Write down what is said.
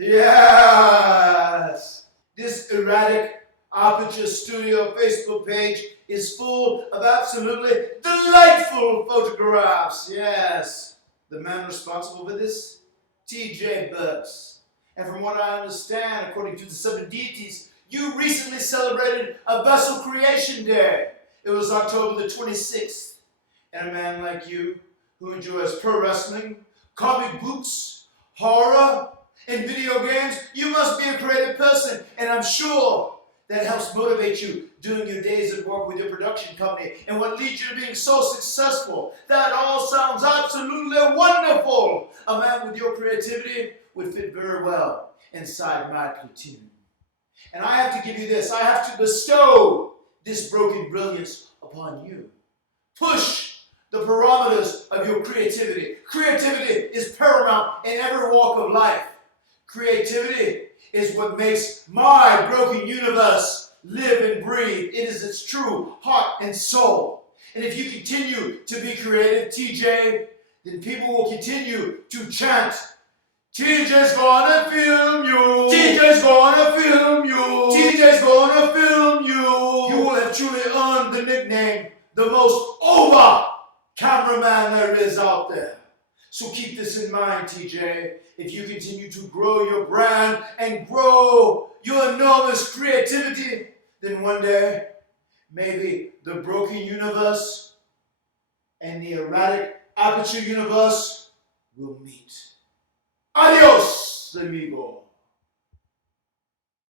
Yes! This erratic Aperture Studio Facebook page is full of absolutely delightful photographs. Yes. The man responsible for this? TJ Burks. And from what I understand, according to the Seven Deities, you recently celebrated a vessel creation day. It was October the 26th. And a man like you, who enjoys pro wrestling, comic books, horror, and video games, you must be a creative person, and I'm sure that helps motivate you during your days at work with your production company and what leads you to being so successful. That all sounds absolutely wonderful. A man with your creativity would fit very well inside my platoon. And I have to give you this. I have to bestow this broken brilliance upon you. Push the parameters of your creativity. Creativity is paramount in every walk of life. Creativity is what makes my broken universe live and breathe. It is its true heart and soul. And if you continue to be creative, TJ, then people will continue to chant, TJ's gonna film you. TJ's gonna film you. TJ's gonna film you. You will have truly earned the nickname, the most over cameraman there is out there. So keep this in mind, TJ. If you continue to grow your brand and grow your enormous creativity, then one day, maybe the broken universe and the erratic aperture universe will meet. Adios, amigo.